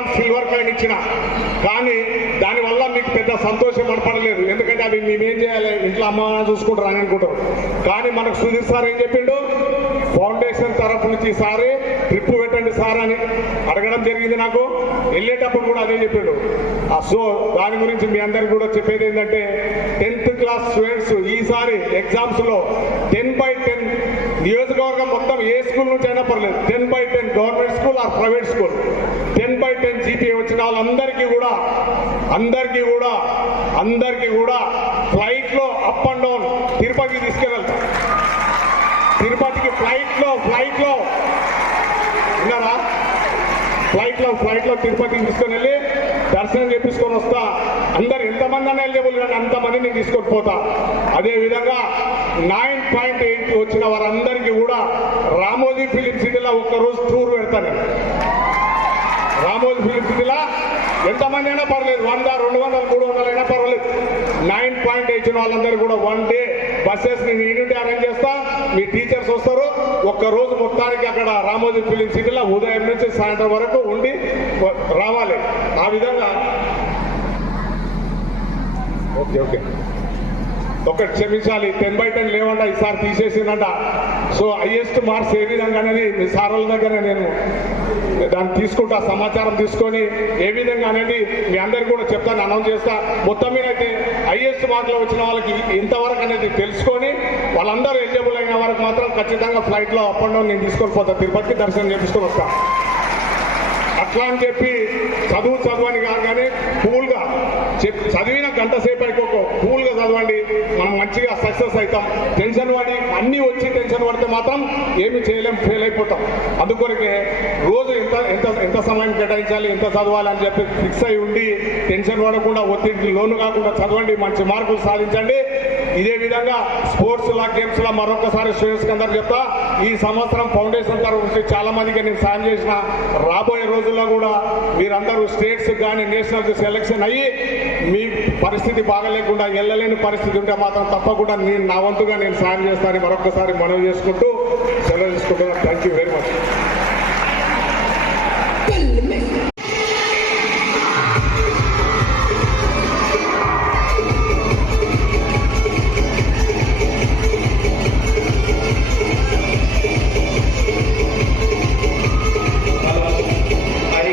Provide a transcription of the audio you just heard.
Grams silver coin ఇచ్చిన, కానీ దానివల్ల మీకు పెద్ద సంతోషం కనపడలేదు. ఎందుకంటే అవి మేమేం చేయాలి, ఇంట్లో అమ్మ చూసుకుంటారు అని అనుకుంటారు. కానీ మనకు సుధీర్ సార్ ఏం చెప్పిండు, ఫౌండేషన్ తరఫు నుంచి సారే ట్రిప్ పెట్టండి సార్ అని అడగడం జరిగింది. నాకు వెళ్ళేటప్పుడు కూడా అదే చెప్పిండు. సో దాని గురించి మీ అందరికి కూడా చెప్పేది ఏంటంటే 10th క్లాస్ స్టూడెంట్స్ ఈసారి ఎగ్జామ్స్ లో 10/10 నియోజకవర్గం మొత్తం ఏ స్కూల్ నుంచి అయినా పర్లేదు, 10/10 government school or private school 10/10 GPA వచ్చిన వాళ్ళందరికీ కూడా ఫ్లైట్ లో అప్ అండ్ డౌన్ తిరుపతికి తీసుకెళ్తాం. తిరుపతికి ఫ్లైట్ లో విన్నారా, ఫ్లైట్ లో తిరుపతికి తీసుకొని వెళ్ళి దర్శనం చేపించుకొని వస్తా. అందరు ఎంతమంది అన్న ఎలిజిబుల్ కానీ అంతమంది నేను తీసుకొని పోతా. అదేవిధంగా 9.8 వచ్చిన వారందరికీ కూడా రామోజీ ఫిలిం సిటీలో ఒక్కరోజు టూర్ పెడతాను. రామోజీ ఫిలిం సిటీలో ఎంతమంది అయినా పర్లేదు, 100, 200, 300 అయినా పర్వాలేదు. 9.8 వచ్చిన వాళ్ళందరూ కూడా 1 డే బస్సెస్ నేను యూనిటీ అరేంజ్ చేస్తా. మీ టీచర్స్ వస్తారు, ఒక్కరోజు మొత్తానికి అక్కడ రామోజీ ఫిలిం సిటీలో ఉదయం నుంచి సాయంత్రం వరకు ఉండి రావాలి. ఆ విధంగా ఓకే ఒకటి క్షమించాలి, 10/10 లేవంట ఈసారి తీసేసిందంట. సో హైయెస్ట్ మార్క్స్ ఏ విధంగా అనేది మీ సార్ల దగ్గర నేను దాన్ని తీసుకుంటా, సమాచారం తీసుకొని ఏ విధంగా అనేది మీ అందరికి కూడా చెప్తాను, అనౌన్స్ చేస్తా. మొత్తం మీద అయితే హైయెస్ట్ మార్కులు వచ్చిన వాళ్ళకి ఇంతవరకు అనేది తెలుసుకొని వాళ్ళందరూ ఎలిజిబుల్ అయిన వరకు మాత్రం ఖచ్చితంగా ఫ్లైట్లో అప్ అండ్ డౌన్ నేను తీసుకొని పోతా, తిరుపతికి దర్శనం చేపించుకొని వస్తా. అట్లా అని చెప్పి చదువు అని కాదు, కానీ కూల్గా చదివిన గంట సేపు అయిపోకో కూల్గా చదవండి, మనం మంచిగా సక్సెస్ అవుతాం. టెన్షన్ పడి అన్నీ వచ్చి టెన్షన్ పడితే మాత్రం ఏమి చేయలేం, ఫెయిల్ అయిపోతాం. అందుకొరకే రోజు ఎంత సమయం కేటాయించాలి, ఎంత చదవాలి అని చెప్పి ఫిక్స్ అయి ఉండి టెన్షన్ పడకుండా ఒత్తిడికి లోను కాకుండా చదవండి, మంచి మార్కులు సాధించండి. ఇదే విధంగా స్పోర్ట్స్ లా గేమ్స్ లా మరొకసారి స్టూడెంట్స్ అందరూ చెప్తా, ఈ సంవత్సరం ఫౌండేషన్ తరఫు నుంచి చాలా మందికి నేను సాయం చేసిన. రాబోయే రోజుల్లో కూడా మీరందరూ స్టేట్స్ కానీ నేషనల్స్ సెలెక్షన్ అయ్యి మీ పరిస్థితి బాగలేకుండా వెళ్ళలేని పరిస్థితి ఉంటే మాత్రం తప్పకుండా నేను నా వంతుగా నేను సాయం చేస్తానని మరొకసారి మనవి చేసుకుంటూ సెలవు తీసుకుంటున్నాను. Thank you very much.